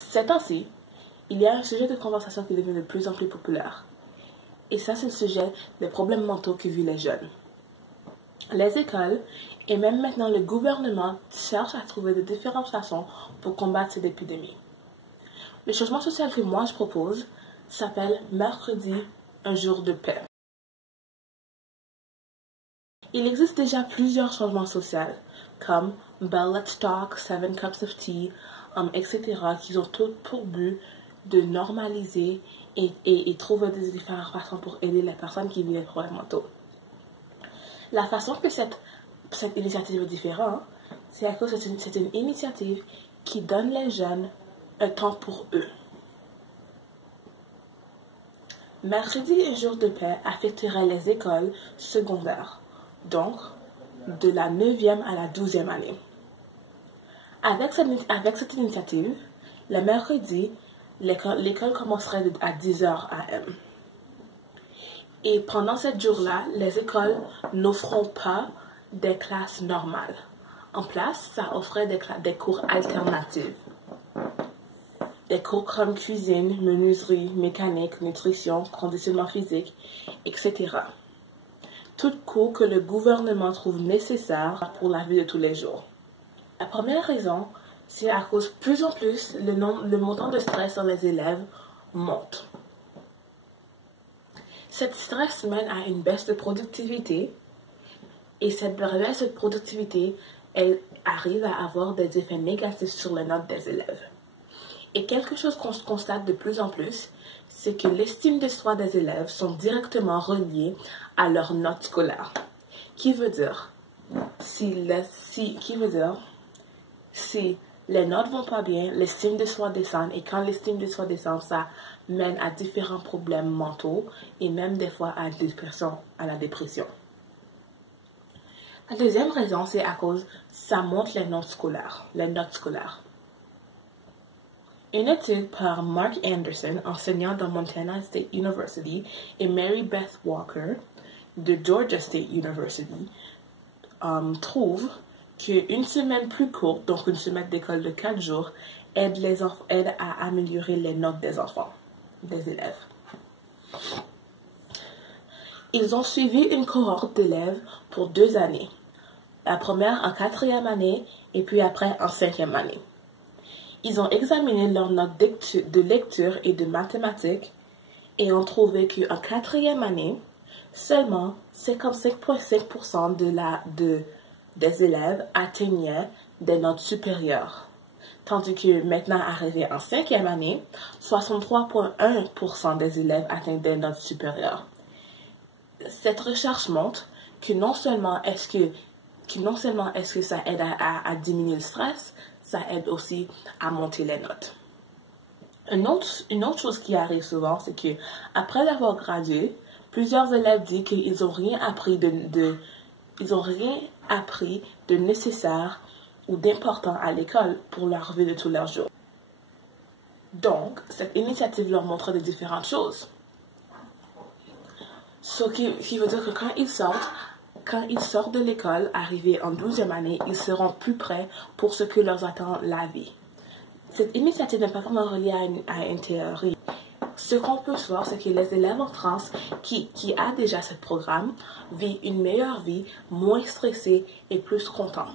Ces temps-ci, il y a un sujet de conversation qui devient de plus en plus populaire. Et ça, c'est le sujet des problèmes mentaux que vivent les jeunes. Les écoles et même maintenant le gouvernement cherchent à trouver de différentes façons pour combattre cette épidémie. Le changement social que moi je propose s'appelle Mercredi, un jour de paix. Il existe déjà plusieurs changements sociaux, comme Bell Let's Talk, 7 Cups of Tea, etc., qui ont tous pour but de normaliser et trouver des différentes façons pour aider les personnes qui vivent des problèmes mentaux. La façon que cette initiative est différente, c'est à cause que c'est une initiative qui donne les jeunes un temps pour eux. Mercredi, un jour de paix affecterait les écoles secondaires, donc de la 9e à la 12e année. Avec cette initiative, le mercredi, l'école commencerait à 10h AM. Et pendant ce jour-là, les écoles n'offront pas des classes normales. En place, ça offrait des cours alternatifs. Des cours comme cuisine, menuiserie, mécanique, nutrition, conditionnement physique, etc. Tout cours que le gouvernement trouve nécessaire pour la vie de tous les jours. La première raison, c'est à cause plus en plus, le montant de stress dans les élèves monte. Cet stress mène à une baisse de productivité et cette baisse de productivité arrive à avoir des effets négatifs sur les notes des élèves. Et quelque chose qu'on constate de plus en plus, c'est que l'estime de soi des élèves sont directement reliées à leurs notes scolaires. Qui veut dire, si les notes vont pas bien, l'estime de soi descend, et quand l'estime de soi descend, ça mène à différents problèmes mentaux et même des fois à la dépression. La deuxième raison, c'est à cause ça monte les notes scolaires. Une étude par Mark Anderson, enseignant dans Montana State University, et Mary Beth Walker de Georgia State University, trouve qu'une semaine plus courte, donc une semaine d'école de 4 jours, aide à améliorer les notes des enfants, des élèves. Ils ont suivi une cohorte d'élèves pour 2 années. La première en 4e année et puis après en 5e année. Ils ont examiné leurs notes de lecture et de mathématiques et ont trouvé qu'en 4e année, seulement 55,5% des élèves atteignaient des notes supérieures. Tandis que maintenant, arrivé en 5e année, 63,1% des élèves atteignent des notes supérieures. Cette recherche montre que non seulement est-ce que ça aide à diminuer le stress, ça aide aussi à monter les notes. Une autre chose qui arrive souvent, c'est que après avoir gradué, plusieurs élèves disent qu'ils n'ont rien appris de nécessaire ou d'important à l'école pour leur vie de tous leurs jours. Donc, cette initiative leur montre de différentes choses. Ce qui veut dire que quand ils sortent de l'école, arrivés en 12e année, ils seront plus prêts pour ce que leur attend la vie. Cette initiative n'est pas vraiment reliée à une théorie. Ce qu'on peut voir, c'est que les élèves en France qui a déjà ce programme vivent une meilleure vie, moins stressés et plus contents.